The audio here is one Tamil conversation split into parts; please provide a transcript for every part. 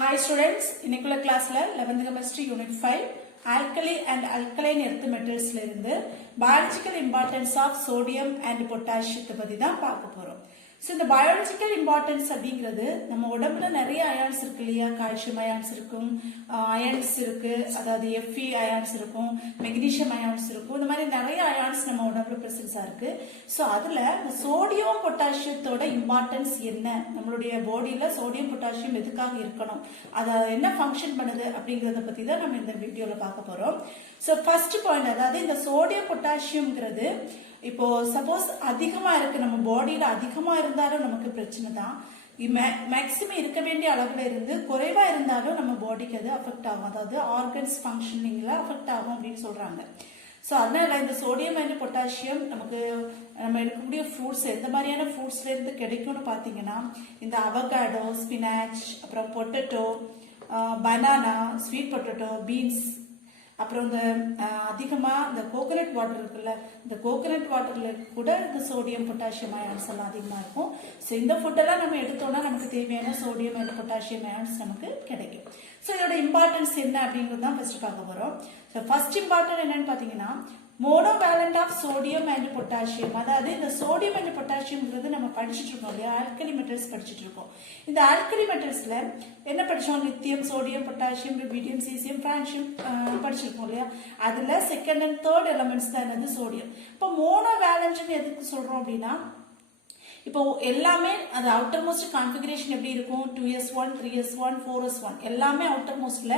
Hi students, இன்னைக்குள்ள கிளாஸ்ல 11th chemistry unit 5 alkali and alkaline earth metals ல இருந்து biological importance of sodium and potassium பத்தி தான் பார்க்க போறோம். So இந்த biological importance அப்படிங்கிறது நம்ம உடம்புல நிறைய அயான்ஸ் இருக்கு இல்லையா, கால்சியம் அயான்ஸ் இருக்கும், அயன்ஸ் இருக்கு, அதாவது Fe அயான்ஸ் இருக்கும், மெக்னீசியம் அயான்ஸ் இருக்கும், இந்த மாதிரி நிறைய அயான்ஸ் நம்ம உடம்புல பிரசன்ஸா இருக்கு. ஸோ அதுல இந்த சோடியம் பொட்டாசியத்தோட இம்பார்ட்டன்ஸ் என்ன, நம்மளுடைய பாடியில சோடியம் பொட்டாசியம் எதுக்காக இருக்கணும், அதை என்ன ஃபங்க்ஷன் பண்ணுது அப்படிங்கறத பத்தி தான் நம்ம இந்த வீடியோல பார்க்க போறோம். ஸோ ஃபர்ஸ்ட் பாயிண்ட், அதாவது இந்த சோடியம் பொட்டாசியம்ங்கிறது இப்போ சப்போஸ் அதிகமா இருக்கு, நம்ம பாடியில அதிகமா இருந்தாலும் நமக்கு பிரச்சனை தான். மேக்சிமம் இருக்க வேண்டிய அளவுல இருந்து குறைவா இருந்தாலும் நம்ம பாடிக்கு அது அஃபெக்ட் ஆகும், அதாவது ஆர்கன்ஸ் ஃபங்க்ஷனிங்ல அஃபெக்ட் ஆகும் அப்படின்னு சொல்றாங்க. ஸோ அதனால இந்த சோடியம் அண்ட் பொட்டாசியம் நமக்கு நம்ம எடுக்கக்கூடிய ஃப்ரூட்ஸ் எந்த மாதிரியான ஃப்ரூட்ஸ்ல இருந்து கிடைக்கும்னு பாத்தீங்கன்னா, இந்த அவகாடோ, ஸ்பினாச், அப்புறம் potato, banana, sweet potato, beans, அப்புறம் இந்த அதிகமா இந்த கோகனட் வாட்டர் இருக்குல்ல, இந்த கோகனட் வாட்டர்ல கூட இந்த சோடியம் பொட்டாசியம் அயான்ஸ் எல்லாம் அதிகமா இருக்கும். ஸோ இந்த ஃபுட்டெல்லாம் நம்ம எடுத்தோம்னா நமக்கு தேவையான சோடியம் அண்ட் பொட்டாசியம் அயான்ஸ் நமக்கு கிடைக்கும். ஸோ இதோட இம்பார்ட்டன்ஸ் என்ன அப்படிங்கிறது தான் ஃபர்ஸ்ட் பார்க்க போறோம். ஸோ ஃபர்ஸ்ட் இம்பார்ட்டன்ட் என்னன்னு பாத்தீங்கன்னா, monovalent of sodium and potassium, அதாவது இந்த சோடியம் அண்ட் பொட்டாசியம்ங்கிறது நம்ம படிச்சுட்டு இருக்கோம் இல்லையா, ஆல்கலி மெட்டல்ஸ் படிச்சுட்டு இருக்கோம். இந்த ஆல்கலி மெட்டல்ஸ்ல என்ன படிச்சோம், lithium, sodium, potassium, rubidium, caesium, francium படிச்சிருக்கோம் இல்லையா. அதுல செகண்ட் அண்ட் தேர்ட் எலமெண்ட்ஸ் தான் என்னது, சோடியம். இப்போ மோனோவேலண்ட் எதுக்கு சொல்றோம் அப்படின்னா, இப்போ எல்லாமே அது அவுட்டர் மோஸ்ட் கான்ஃபிகரேஷன் எப்படி இருக்கும், 2s1, 3s1, 4s1 எல்லாமே அவுட்டர் மோஸ்ட்ல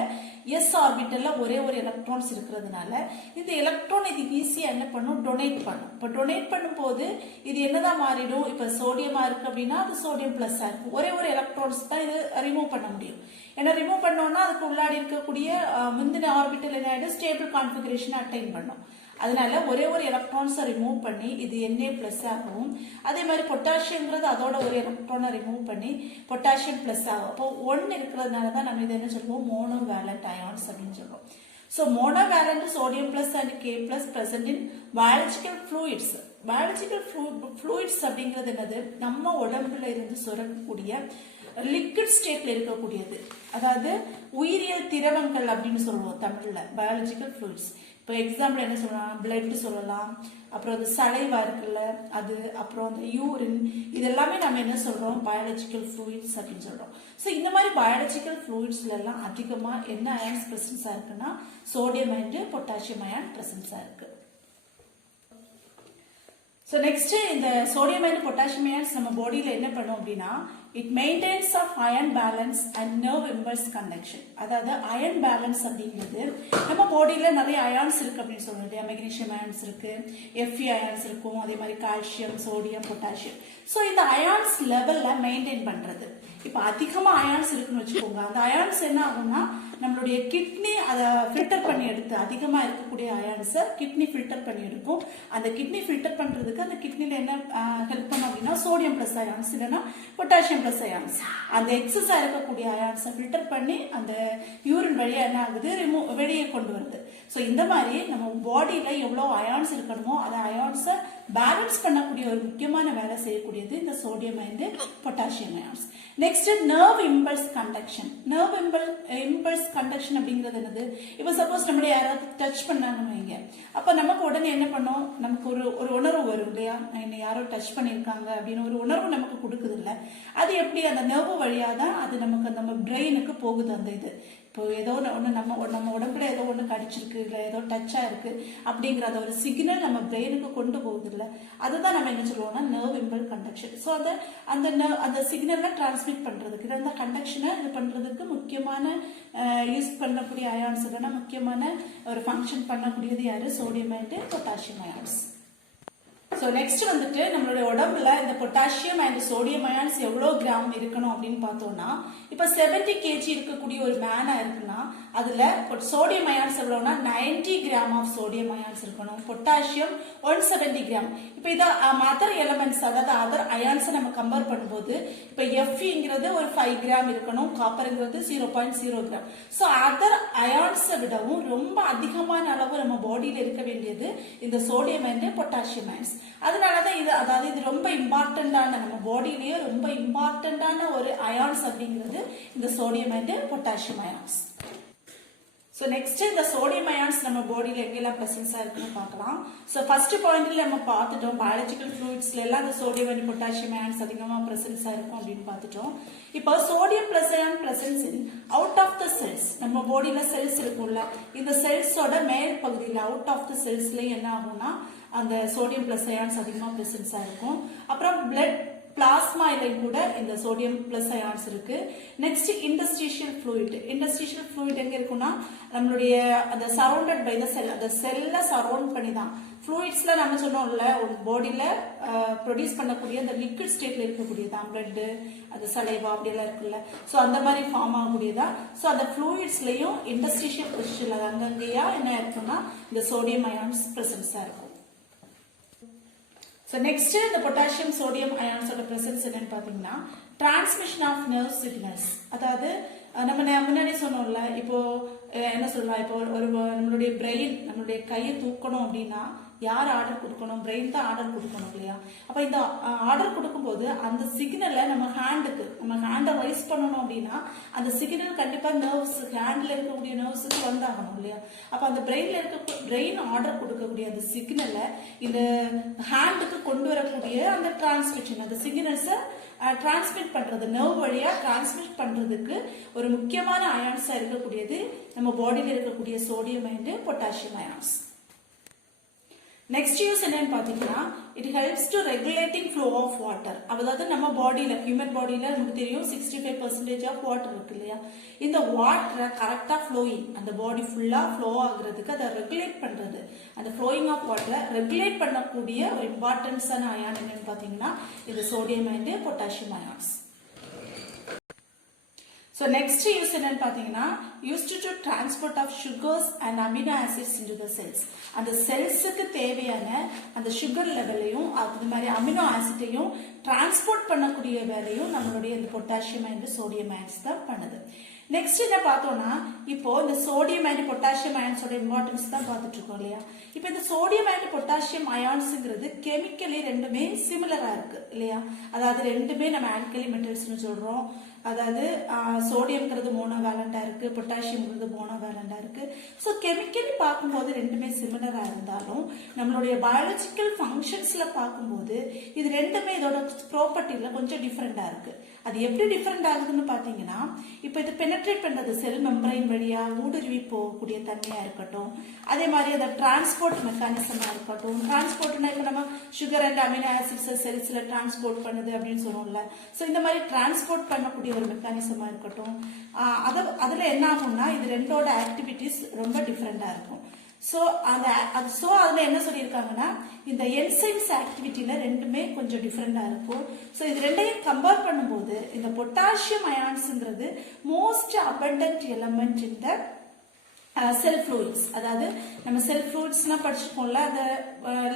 எஸ் ஆர்பிட்டல்ல ஒரே ஒரு எலக்ட்ரான்ஸ் இருக்கிறதுனால இந்த எலக்ட்ரான் இது ஈஸியா என்ன பண்ணும், டொனேட் பண்ணும். இப்போ டொனேட் பண்ணும் போது இது என்னதான் மாறிடும், இப்ப சோடியமா இருக்கு அப்படின்னா அது சோடியம் பிளஸ் இருக்கும். ஒரே ஒரு எலக்ட்ரான்ஸ் தான் இது ரிமூவ் பண்ண முடியும். ஏன்னா ரிமூவ் பண்ணோம்னா அதுக்கு உள்ளாடி இருக்கக்கூடிய முந்தின ஆர்பிட்டல் என்ன ஆயிடும், ஸ்டேபிள் கான்ஃபிகரேஷன் அட்டைன் பண்ணும். அதனால ஒரே ஒரு எலக்ட்ரான்ஸை ரிமூவ் பண்ணி இது Na பிளஸ் ஆகும். அதே மாதிரி பொட்டாசியம்ங்கிறது அதோட ஒரு எலக்ட்ரானை ரிமூவ் பண்ணி பொட்டாசியம் பிளஸ் ஆகும். அப்போ 1 இருக்கிறதுனால தான் நம்ம இதை என்ன சொல்லுவோம், மோனோவேலண்ட் அயான்ஸ் அப்படின்னு சொல்லுவோம். So monovalent sodium plus and K plus present in biological fluids. Biological fluids அப்படிங்கிறது என்னது, நம்ம உடம்புல இருந்து சுரக்கக்கூடிய லிக்விட் ஸ்டேட்ல இருக்கக்கூடியது, அதாவது உயிரியல் திரவங்கள் அப்படின்னு சொல்லுவோம் தமிழ்ல, பயாலஜிக்கல் ஃப்ளூயிட்ஸ். இப்போ எக்ஸாம்பிள் என்ன சொல்லலாம், பிளட் சொல்லலாம், அப்புறம் அந்த சலைவா இருக்குல்ல அது, அப்புறம் அந்த யூரின், இதெல்லாமே நம்ம என்ன சொல்றோம், பயாலஜிக்கல் ஃப்ளூயிட்ஸ் அப்படின்னு சொல்றோம். ஸோ இந்த மாதிரி பயாலஜிக்கல் ஃப்ளூயிட்ஸ்ல எல்லாம் அதிகமா என்ன அயான்ஸ் பிரசன்ஸா இருக்குன்னா, சோடியம் அண்ட் பொட்டாசியம் அயான் பிரசன்ஸா இருக்கு. ஸோ நெக்ஸ்ட் இந்த சோடியம் அண்ட் பொட்டாசியம் அயான்ஸ் நம்ம பாடியில என்ன பண்ணும் அப்படின்னா, it maintains of ion balance and nerve impulse conduction. அதாவது அயன் பேலன்ஸ் அப்படிங்கிறது நம்ம பாடியில நிறைய அயான்ஸ் இருக்கு அப்படின்னு சொல்றோம் இல்லையா, மெக்னீசியம் அயான்ஸ் இருக்கு, Fe அயான்ஸ் இருக்கும், அதே மாதிரி கால்சியம், சோடியம், பொட்டாசியம். ஸோ இந்த அயான்ஸ் லெவல்ல மெயின்டைன் பண்றது. இப்ப அதிகமா அயான்ஸ் இருக்குன்னு வச்சுக்கோங்க, அந்த அயான்ஸ் என்ன ஆகும்னா நம்மளுடைய கிட்னி அதை ஃபில்டர் பண்ணி எடுத்து, அதிகமா இருக்கக்கூடிய அயான்ஸை கிட்னி ஃபில்டர் பண்ணி எடுக்கும். அந்த கிட்னி ஃபில்டர் பண்றதுக்கு அந்த கிட்னில என்ன ஹெல்ப் பண்ணும் அப்படின்னா, சோடியம் பிளஸ் அயான்ஸ் இல்லைன்னா பொட்டாசியம் பிளஸ் அயான்ஸ். அந்த எக்ஸஸா இருக்கக்கூடிய அயான்ஸை ஃபில்டர் பண்ணி அந்த யூரின் வழியா என்ன ஆகுது, வெளியே கொண்டு வருது. ஸோ இந்த மாதிரி நம்ம பாடியில எவ்வளவு அயான்ஸ் இருக்கணுமோ அதை அயான்ஸை பேலன்ஸ் பண்ணக்கூடிய ஒரு முக்கியமான வேலை செய்யக்கூடியது இந்த sodium and potassium ions. Next nerve impulse conduction. Nerve impulse conduction அப்படிங்கிறது என்னது, இப்போ சப்போஸ் நம்மளே யாராவது டச் பண்ணாங்கன்னு வைங்க, அப்ப நமக்கு உடனே என்ன பண்ணோம், நமக்கு ஒரு உணர்வு வரும் இல்லையா, என்ன யாரோ டச் பண்ணிருக்காங்க அப்படின்னு ஒரு உணர்வு நமக்கு கொடுக்குது இல்ல. அது எப்படி, அந்த நர்வு வழியா தான் அது நமக்கு நம்ம பிரெயினுக்கு போகுது. அந்த இது இப்போ ஏதோ ஒன்று நம்ம உடம்புல ஏதோ ஒன்று கடிச்சிருக்கு, இல்லை ஏதோ டச்சா இருக்கு அப்படிங்கிற அந்த ஒரு சிக்னல் நம்ம பிரெயினுக்கு கொண்டு போகுது இல்லை, அதுதான் நம்ம என்ன சொல்லுவோம்னா நர்வ் இம்பல் கண்டக்ஷன். ஸோ அந்த சிக்னலை டிரான்ஸ்மிட் பண்றதுக்கு, அந்த கண்டக்ஷனை இது பண்றதுக்கு முக்கியமான யூஸ் பண்ணக்கூடிய அயான்ஸ் இல்லைன்னா முக்கியமான ஒரு ஃபங்க்ஷன் பண்ணக்கூடியது யாரு, sodium and potassium ions. So next வந்துட்டு நம்மளுடைய உடம்புல இந்த பொட்டாசியம் அண்ட் சோடியம் அயான்ஸ் எவ்வளோ கிராம் இருக்கணும் அப்படின்னு பார்த்தோம்னா, இப்போ 70 kg இருக்கக்கூடிய ஒரு மேனா இருக்குன்னா அதுல சோடியம் அயான்ஸ் எவ்வளவுனா 90 கிராம் ஆஃப் சோடியம் அயான்ஸ் இருக்கணும், பொட்டாசியம் 170 கிராம். இப்ப இத அதர் எலிமெண்ட்ஸ் அதாவது அதர் அயான்ஸ் நம்ம கம்பேர் பண்ணும்போது இப்ப Feங்கிறது ஒரு 5 கிராம் இருக்கணும், காப்பர்ங்கிறது 0.0 கிராம். சோ அதர் அயான்ஸை விடவும் ரொம்ப அதிகமான அளவு நம்ம பாடியில இருக்க வேண்டியது இந்த சோடியம் அண்ட் பொட்டாசியம் அயன்ஸ். அதனாலதான் இது அதாவது இது ரொம்ப இம்பார்ட்டன்டான நம்ம பாடியிலேயே ரொம்ப இம்பார்ட்டன்டான ஒரு அயான்ஸ் அப்படிங்கிறது இந்த sodium and potassium ions. So next இந்த சோடியம் அயான்ஸ் நம்ம பாடியில எங்கெல்லாம் பிரசன்ஸா இருக்குன்னு பார்க்கலாம். So first பாயிண்ட்ல நம்ம பார்த்துட்டோம் பயாலஜிக்கல் ஃப்ளூயிட்ஸ்ல எல்லாம் இந்த சோடியம் அண்ட் பொட்டாசியம் அயான்ஸ் அதிகமா பிரசன்ஸா இருக்கும் அப்படின்னு பார்த்துட்டோம். இப்போ sodium plus ion presence in out of the cells, நம்ம பாடியில செல்ஸ் இருக்கும்ல, இந்த செல்ஸோட மேல் பகுதியில் அவுட் ஆஃப் த செல்ஸ்ல என்ன ஆகும்னா அந்த சோடியம் பிளஸ் அயான்ஸ் அதிகமா பிரசன்ஸா இருக்கும். அப்புறம் பிளட் பிளாஸ்மாயிலையும் கூட இந்த சோடியம் பிளஸ் அயான்ஸ் இருக்கு. Next industrial fluid. Industrial fluid எங்க இருக்குன்னா நம்மளுடைய அந்த சரௌண்டட் பை த செல், அந்த செல்ல சரௌண்ட் பண்ணி தான் ஃப்ளூயிட்ஸ்ல நம்ம சொன்னோம்ல பாடியில ப்ரொடியூஸ் பண்ணக்கூடிய அந்த லிக்விட் ஸ்டேட்ல இருக்கக்கூடியதான் பிளட், அது சலைவா அப்படியெல்லாம் இருக்குல்ல, ஸோ அந்த மாதிரி ஃபார்ம் ஆகக்கூடியதா. ஸோ அந்த ஃப்ளூயிட்ஸ்லயும் இண்டஸ்ட்ரியல் பொசிஷன்ல அங்கங்கேயா என்ன இருக்குன்னா இந்த சோடியம் அயான்ஸ் பிரசன்ஸா இருக்கும். So next the potassium sodium ions ஓட presence என்னன்னு பாத்தீங்கன்னா transmission of nerve signals. அதாவது நம்ம முன்னாடி சொன்னோம்ல, இப்போ என்ன சொல்லலாம், இப்போ ஒரு நம்மளுடைய பிரெயின் நம்மளுடைய கையை தூக்கணும் அப்படின்னா யார் ஆர்டர் கொடுக்கணும், பிரெயின் தான் ஆர்டர் கொடுக்கணும் இல்லையா. அப்ப இந்த ஆர்டர் கொடுக்கும்போது அந்த சிக்னலை நம்ம ஹேண்டை ரைஸ் பண்ணணும் அப்படின்னா அந்த சிக்னல் கண்டிப்பா நர்வ்ஸ் ஹேண்ட்ல இருக்கக்கூடிய நர்வ்ஸுக்கு வந்தாகணும் இல்லையா. அப்ப அந்த பிரெயின் ஆர்டர் கொடுக்கக்கூடிய அந்த சிக்னலை இந்த ஹேண்டுக்கு கொண்டு வரக்கூடிய அந்த டிரான்ஸ்மிஷன், அந்த சிக்னல்ஸை டிரான்ஸ்மிட் பண்றது, நர்வ் வழியா டிரான்ஸ்மிட் பண்றதுக்கு ஒரு முக்கியமான அயான்ஸா இருக்கக்கூடியது நம்ம பாடியில இருக்கக்கூடிய sodium and potassium ions. Next use என்னன்னு பாத்தீங்கன்னா it helps to regulating flow of water. அதாவது நம்ம பாடியில ஹியூமன் பாடியில நமக்கு தெரியும் 65% ஆஃப் வாட்டர் இருக்கு இல்லையா. இந்த வாட்டரை கரெக்டா ஃப்ளோயிங் அந்த பாடி ஃபுல்லா ஃப்ளோ ஆகுறதுக்கு அதை ரெகுலேட் பண்றது, அந்த ஃப்ளோயிங் ஆஃப் வாட்டரை ரெகுலேட் பண்ணக்கூடிய ஒரு இம்பார்ட்டன்ஸான அயான் என்னன்னு பாத்தீங்கன்னா இந்த sodium and potassium ions. So next use என்னன்னு பாத்தீங்கன்னா used to transport of sugars and amino acids into the cells. அந்த செல்ஸுக்கு தேவையான அந்த சுகர் லெவலையும் அது மாதிரி அமினோ ஆசிட்டையும் டிரான்ஸ்போர்ட் பண்ணக்கூடிய வேலையும் நம்மளுடைய இந்த பொட்டாசியம் அண்ட் சோடியம் அயன்ஸ் தான் பண்ணுது. நெக்ஸ்ட் என்ன பார்த்தோம்னா இப்போ இந்த சோடியம் அண்ட் பொட்டாசியம் அயான்ஸோட இம்பார்ட்டன்ஸ் தான் பார்த்துட்டு இருக்கோம் இல்லையா. இப்போ இந்த சோடியம் அண்ட் பொட்டாசியம் அயான்ஸ்ங்கிறது கெமிக்கலி ரெண்டுமே சிமிலரா இருக்கு இல்லையா. அதாவது ரெண்டுமே நம்ம ஆல்கலி மெட்டல்ஸ்னு சொல்றோம். அதாவது சோடியம்ங்கிறது மோனோவேலண்டா இருக்கு, பொட்டாசியம்ங்கிறது மோனோவேலண்டா இருக்கு. ஸோ கெமிக்கலி பார்க்கும்போது ரெண்டுமே சிமிலரா இருந்தாலும் நம்மளுடைய பயாலஜிக்கல் ஃபங்க்ஷன்ஸ்ல பார்க்கும்போது இது ரெண்டுமே இதோட ப்ராப்பர்ட்டில கொஞ்சம் டிஃப்ரெண்டா இருக்கு. அது எப்படி டிஃப்ரெண்ட் ஆகுதுன்னு பாத்தீங்கன்னா இப்போ இது பெனட்ரேட் பண்றது செல் மெம்பரைன் வழியா ஊடுருவி போகக்கூடிய தன்மையா இருக்கட்டும், அதே மாதிரி அந்த டிரான்ஸ்போர்ட் மெக்கானிசமா இருக்கட்டும். டிரான்ஸ்போர்ட்னா இப்போ நம்ம சுகர் அண்ட் அமினோ ஆசிட்ஸ் செல்ஸ்ல டிரான்ஸ்போர்ட் பண்ணுது அப்படின்னு சொல்லுவோம்ல. ஸோ இந்த மாதிரி டிரான்ஸ்போர்ட் பண்ணக்கூடிய ஒரு மெக்கானிசமா இருக்கட்டும், அதுல என்ன ஆகும்னா இது ரெண்டோட ஆக்டிவிட்டிஸ் ரொம்ப டிஃப்ரெண்டா இருக்கும். சோ அதுல என்ன சொல்லியிருக்காங்கன்னா இந்த என்சைம்ஸ் ஆக்டிவிட்டியில ரெண்டுமே கொஞ்சம் டிஃப்ரெண்டா இருக்கும். சோ இது ரெண்டையும் கம்பேர் பண்ணும்போது இந்த பொட்டாசியம் அயான்ஸ்ங்கிறது most abundant element in the cell fluids. அதாவது நம்ம செல் ஃப்ளூயிட்ஸ்னா படிச்சுப்போம்ல, அந்த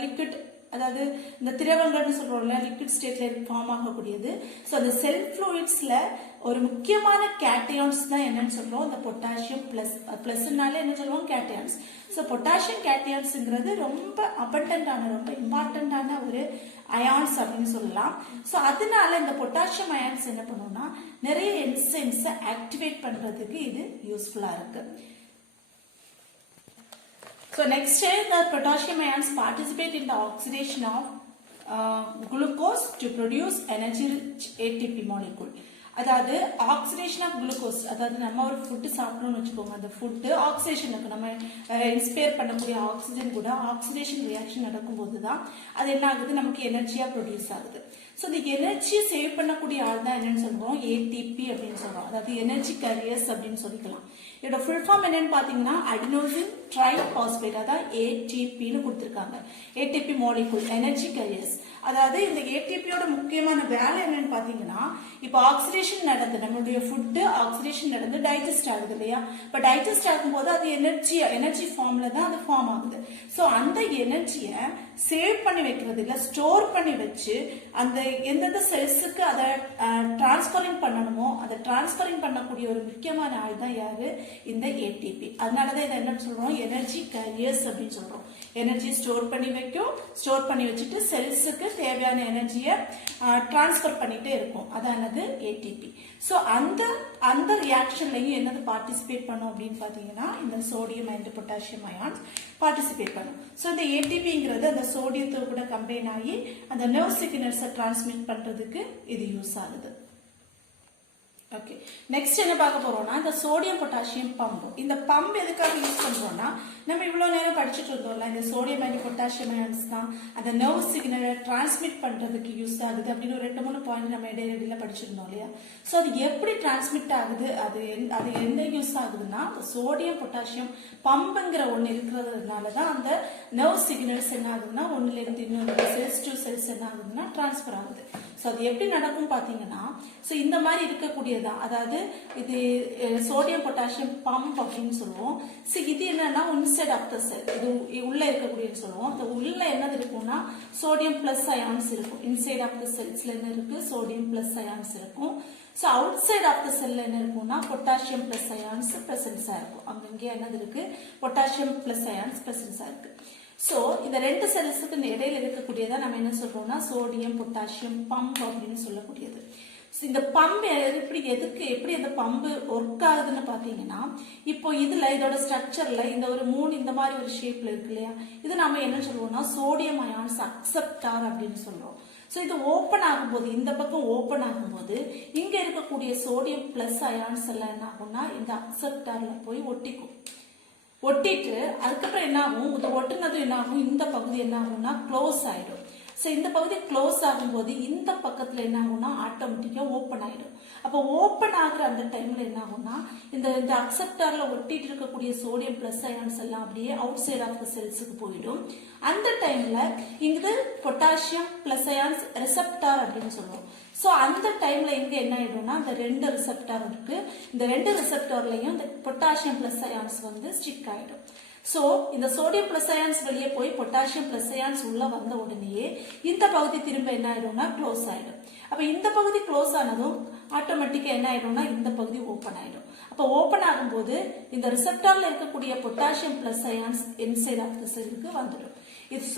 லிக்விட் அதாவது இந்த திரவங்கள்னு சொல்றோம்ல, லிக்விட் ஸ்டேட்ல ஃபார்ம் ஆகக்கூடியது. ஸோ அந்த செல் ஃப்ளூயிட்ஸ்ல ஒரு முக்கியமான கேட்டையான்ஸ் தான் என்னன்னு சொல்றோம் இந்த பொட்டாசியம் பிளஸ். பிளஸ்னாலே என்ன சொல்லுவோம் கேட்டையான்ஸ். ஸோ பொட்டாசியம் கேட்டையான்ஸ்ங்கிறது ரொம்ப அபண்டன்டான ரொம்ப இம்பார்ட்டன்டான ஒரு அயான்ஸ் அப்படின்னு சொல்லலாம். ஸோ அதனால இந்த பொட்டாசியம் அயான்ஸ் என்ன பண்ணுவோம்னா நிறைய என்சைம்ஸை ஆக்டிவேட் பண்றதுக்கு இது யூஸ்ஃபுல்லா இருக்கு. So next the potassium ions participate in the oxidation of glucose to produce energy rich ATP molecule. அதாவது ஆக்சிடேஷன் ஆஃப் குளுக்கோஸ், அதாவது நம்ம ஒரு ஃபுட்டு சாப்பிடணும்னு வச்சுக்கோங்க, அந்த ஃபுட்டு ஆக்சிடேஷனுக்கு நம்ம இன்ஸ்பயர் பண்ணக்கூடிய ஆக்சிஜன் கூட ஆக்சிடேஷன் ரியாக்ஷன் நடக்கும்போது தான் அது என்ன ஆகுது நமக்கு எனர்ஜியா ப்ரொடியூஸ் ஆகுது. ஸோ இந்த எனர்ஜியை சேவ் பண்ணக்கூடிய ஆள் தான் என்னன்னு சொல்றோம் ஏடிபி அப்படின்னு சொல்றோம். அதாவது எனர்ஜி கேரியர்ஸ் அப்படின்னு சொல்லிக்கலாம். இதோட ஃபுல் ஃபார்ம் என்னன்னு பாத்தீங்கன்னா அடினோசின் ட்ரை பாஸ்பேட், அதாவது ஏடிபின்னு கொடுத்திருக்காங்க. ATP molecule energy carriers. அதாவது இந்த ஏடிபியோட முக்கியமான வேலை என்னன்னு பாத்தீங்கன்னா, இப்போ ஆக்சிடேஷன் நடந்து நம்மளுடைய ஃபுட்டு ஆக்சிடேஷன் நடந்து டைஜஸ்ட் ஆகுது இல்லையா? இப்போ டைஜஸ்ட் ஆகும்போது அது எனர்ஜி ஃபார்ம்ல தான் அது ஃபார்ம் ஆகுது. ஸோ அந்த எனர்ஜியை சேவ் பண்ணி வைக்கிறது இல்லை, ஸ்டோர் பண்ணி வச்சு அந்த எந்தெந்த செல்ஸுக்கு அதை டிரான்ஸ்பரிங் பண்ணணுமோ அதை டிரான்ஸ்பரிங் பண்ணக்கூடிய ஒரு முக்கியமான ஆள் தான் யாரு? இந்த ஏடிபி. அதனாலதான் இதை என்ன சொல்றோம்? எனர்ஜி கேரியர்ஸ் அப்படின்னு சொல்றோம். எனர்ஜி ஸ்டோர் பண்ணி வைக்கும், ஸ்டோர் பண்ணி வச்சுட்டு செல்ஸுக்கு தேவையான எனர்ஜியை டிரான்ஸ்பர் பண்ணிட்டே இருக்கும். அதானது ஏடிபி. ஸோ அந்த ரியாக்ஷன்லையும் என்னது பார்ட்டிசிபேட் பண்ணும் அப்படின்னு பார்த்தீங்கன்னா, இந்த sodium and potassium ions participate பண்ணும். ஸோ இந்த ஏடிபிங்கிறது அந்த சோடியத்தை கூட கம்பைன் ஆகி அந்த நர்வ் சிக்னல்ஸை டிரான்ஸ்மிட் பண்றதுக்கு இது யூஸ் ஆகுது. ஓகே, நெக்ஸ்ட் என்ன பார்க்க போறோம்னா, இந்த சோடியம் பொட்டாசியம் பம்பு. இந்த பம்ப் எதுக்காக யூஸ் பண்றோம்னா, நம்ம இவ்வளவு நேரம் படிச்சுட்டு இருந்தோம்ல, இந்த சோடியம் அண்ட் பொட்டாசியம் அயான்ஸ் தான் அந்த நர்வ் சிக்னலை டிரான்ஸ்மிட் பண்றதுக்கு யூஸ் ஆகுது அப்படின்னு ஒரு 2-3 பாயிண்ட் நம்ம இடையில படிச்சிருந்தோம் இல்லையா? ஸோ அது எப்படி டிரான்ஸ்மிட் ஆகுது, அது எந்த யூஸ் ஆகுதுன்னா, சோடியம் பொட்டாசியம் பம்புங்கிற ஒன்று இருக்கிறதுனால தான் அந்த நர்வ் சிக்னல்ஸ் என்ன ஆகுதுன்னா, ஒன்னுல இருந்து இன்னொரு செல்ஸ் டு செல்ஸ் என்ன ஆகுதுன்னா டிரான்ஸ்பர் ஆகுது. ஸோ அது எப்படி நடக்கும் பாத்தீங்கன்னா, ஸோ இந்த மாதிரி இருக்கக்கூடியதான், அதாவது இது சோடியம் பொட்டாசியம் பம்ப் அப்படின்னு சொல்லுவோம். ஸோ இது என்னன்னா இன்சைட் ஆஃப் த செல், இது உள்ள இருக்கக்கூடியன்னு சொல்லுவோம். இந்த உள்ள என்னது இருக்கும்னா சோடியம் பிளஸ் அயான்ஸ் இருக்கும். இன்சைட் ஆஃப் த செல்ஸ்ல என்ன இருக்கு? சோடியம் பிளஸ் அயான்ஸ் இருக்கும். So outside of the செல்ல என்ன இருக்கும்னா பொட்டாசியம் பிளஸ் அயான்ஸ் பிரசன்ஸா இருக்கும். அங்கே என்னது இருக்கு? பொட்டாசியம் பிளஸ் அயான்ஸ் பிரசன்ஸா இருக்கு. சோ இந்த ரெண்டு செல்ஸுக்கு இடையில இருக்கக்கூடியதா நம்ம என்ன சொல்றோம்னா சோடியம் பொட்டாசியம் பம்ப் அப்படின்னு சொல்லக்கூடியது. இந்த பம்ப் எப்படி அந்த பம்பு ஒர்க் ஆகுதுன்னு பாத்தீங்கன்னா, இப்போ இதுல இதோட ஸ்ட்ரக்சர்ல இந்த ஒரு 3 இந்த மாதிரி ஒரு ஷேப்ல இருக்கு இல்லையா? இது நம்ம என்ன சொல்லுவோம்னா சோடியம் அயான்ஸ் அக்செப்டார் அப்படின்னு சொல்றோம். ஸோ இது ஓப்பன் ஆகும்போது, இந்த பக்கம் ஓப்பன் ஆகும்போது இங்க இருக்கக்கூடிய சோடியம் பிளஸ் அயான்ஸ் எல்லாம் என்ன ஆகும்னா இந்த அக்செப்டார்ல போய் ஒட்டிட்டு அதுக்கப்புறம் என்ன ஆகும்? இது ஒட்டுனதும் என்ன ஆகும்? இந்த பகுதி என்ன ஆகும்னா க்ளோஸ் ஆயிடும். ஸோ இந்த பகுதி க்ளோஸ் ஆகும்போது இந்த பக்கத்துல என்ன ஆகும்னா ஆட்டோமேட்டிக்கா ஓப்பன் ஆயிடும். அப்போ ஓப்பன் ஆகுற அந்த டைம்ல என்ன ஆகும்னா இந்த அக்செப்டார்ல ஒட்டிட்டு இருக்கக்கூடிய சோடியம் பிளஸ் அயான்ஸ் எல்லாம் அப்படியே அவுட் சைட் ஆஃப் த செல்ஸுக்கு போயிடும். அந்த டைம்ல இங்கு பொட்டாசியம் பிளஸ் அயான்ஸ் ரிசெப்டார் அப்படின்னு சொல்லுவோம். ஸோ அந்த டைம்ல இங்க என்ன ஆயிடும்னா இந்த 2 ரிசெப்டார் இருக்கு. இந்த 2 ரிசெப்டார்லயும் இந்த பொட்டாசியம் பிளஸ் அயான்ஸ் வந்து ஸ்டிக் ஆயிடும். சோ இந்த சோடியம் பிளஸ் அயான்ஸ் வெளியே போய் பொட்டாசியம் பிளஸ் அயான்ஸ் உள்ள வந்த உடனேயே இந்த பகுதி திரும்ப என்ன ஆயிடும்னா க்ளோஸ் ஆயிடும். அப்ப இந்த பகுதி க்ளோஸ் ஆனதும் ஆட்டோமேட்டிக்கா என்ன ஆயிடும்னா இந்த பகுதி ஓப்பன் ஆயிடும். அப்ப ஓப்பன் ஆகும்போது இந்த ரிசெப்டார்ல இருக்கக்கூடிய potassium plus ions inside of the செல்லுக்கு வந்துடும்.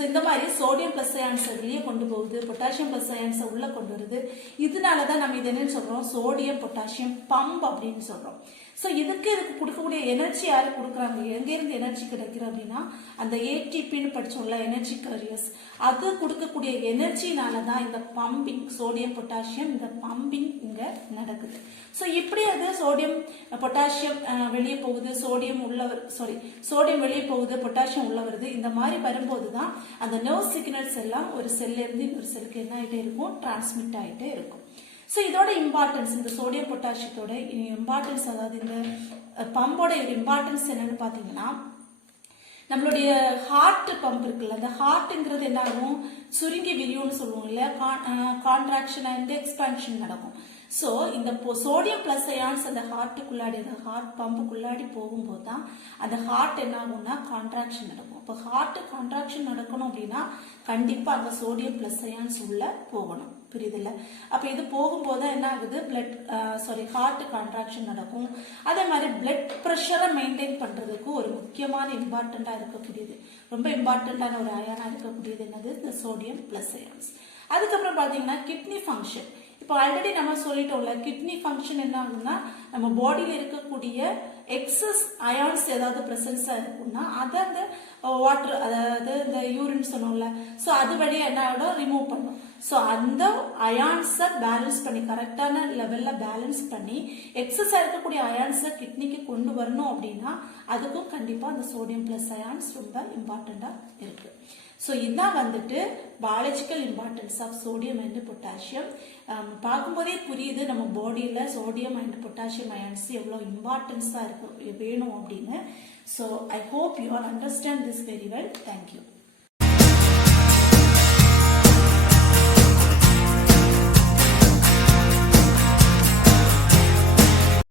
இந்த மாதிரி சோடியம் பிளஸ் அயான்ஸ் வெளியே கொண்டு போகுது, பொட்டாசியம் பிளஸ் அயான்ஸ் உள்ள கொண்டு வருது. இதனாலதான் நம்ம இது என்னன்னு சொல்றோம்? சோடியம் பொட்டாசியம் பம்ப் அப்படின்னு சொல்றோம். சோ இதுக்கு கொடுக்கக்கூடிய எனர்ஜி யாரு கொடுக்குறாங்க? எங்க இருந்து எனர்ஜி கிடைக்குது அப்படின்னா அந்த ஏடிபின்னு படிச்சோம்ல எனர்ஜி கேரியர்ஸ், அது கொடுக்கக்கூடிய எனர்ஜினாலதான் இந்த பம்பிங் சோடியம் பொட்டாசியம் இந்த பம்பிங் இங்க நடக்குது. சோ இப்படி அது சோடியம் பொட்டாசியம் வெளியே போகுது, சோடியம் வெளியே போகுது, பொட்டாசியம் உள்ள வருது. இந்த மாதிரி வரும்போதுதான் அந்த நர்வ் சிக்னல்ஸ் எல்லாம் ஒரு செல்ல இருந்து இன்னொரு செல்லுக்கு என்ன ஆயிட்டே இருக்கும்? டிரான்ஸ்மிட் ஆயிட்டே இருக்கும். ஸோ இதோட இம்பார்ட்டன்ஸ், இந்த சோடியம் பொட்டாசியத்தோட இம்பார்ட்டன்ஸ், அதாவது இந்த பம்போட இம்பார்ட்டன்ஸ் என்னன்னு பாத்தீங்கன்னா, நம்மளுடைய ஹார்ட் பம்ப் இருக்குல்ல, அந்த ஹார்ட்ங்கிறது என்ன ஆகும்? சுருங்கி விரியும்னு சொல்லுவோம் இல்லையா? கான்ட்ராக்ஷன் அண்ட் எக்ஸ்பான்ஷன் நடக்கும். சோ இந்த சோடியம் பிளஸ் அயான்ஸ் அந்த ஹார்ட்டுக்குள்ளாடி, அந்த ஹார்ட் பம்புக்குள்ளாடி போகும்போது தான் அந்த ஹார்ட் என்ன ஆகும்னா கான்ட்ராக்ஷன் நடக்கும். இப்போ ஹார்ட் கான்ட்ராக்ஷன் நடக்கணும் அப்படின்னா கண்டிப்பா அங்க சோடியம் பிளஸ் அயான்ஸ் உள்ள போகணும். புரியுதுல்ல? அப்ப இது போகும்போது என்ன ஆகுது? ஹார்ட் கான்ட்ராக்ஷன் நடக்கும். அதே மாதிரி பிளட் பிரஷரை மெயின்டைன் பண்றதுக்கு ஒரு முக்கியமான இம்பார்ட்டண்டா இருக்கக்கூடியது, ரொம்ப இம்பார்ட்டண்டான ஒரு அயானா இருக்கக்கூடியது என்னது? இந்த சோடியம் பிளஸ் அயான்ஸ். அதுக்கப்புறம் பாத்தீங்கன்னா கிட்னி ஃபங்க்ஷன். இப்போ ஆல்ரெடி நம்ம சொல்லிட்டோம்ல, கிட்னி ஃபங்க்ஷன் என்ன ஆகுதுன்னா நம்ம பாடியில இருக்கக்கூடிய எக்ஸஸ் அயான்ஸ் ஏதாவது பிரசன்ஸா இருக்கும்னா அதை அந்த வாட்டர், அதாவது இந்த யூரின் சொன்னோம்ல, சோ அது வழியா என்ன ஆகும்? ரிமூவ் பண்ணும். சோ அந்த அயான்ஸை பேலன்ஸ் பண்ணி கரெக்டான லெவல்ல பேலன்ஸ் பண்ணி எக்ஸஸா இருக்கக்கூடிய அயான்ஸை கிட்னிக்கு கொண்டு வரணும் அப்படின்னா அதுக்கும் கண்டிப்பா அந்த சோடியம் பிளஸ் அயான்ஸ் ரொம்ப இம்பார்ட்டண்டா இருக்கு. ஸோ இதுதான் வந்துட்டு biological importance of sodium and potassium. பார்க்கும்போதே புரியுது நம்ம பாடியில் சோடியம் அண்ட் பொட்டாசியம் அயான்ஸ் எவ்வளோ இம்பார்ட்டன்ஸாக இருக்கு வேணும் அப்படின்னு. So I hope you all understand this very well. Thank you.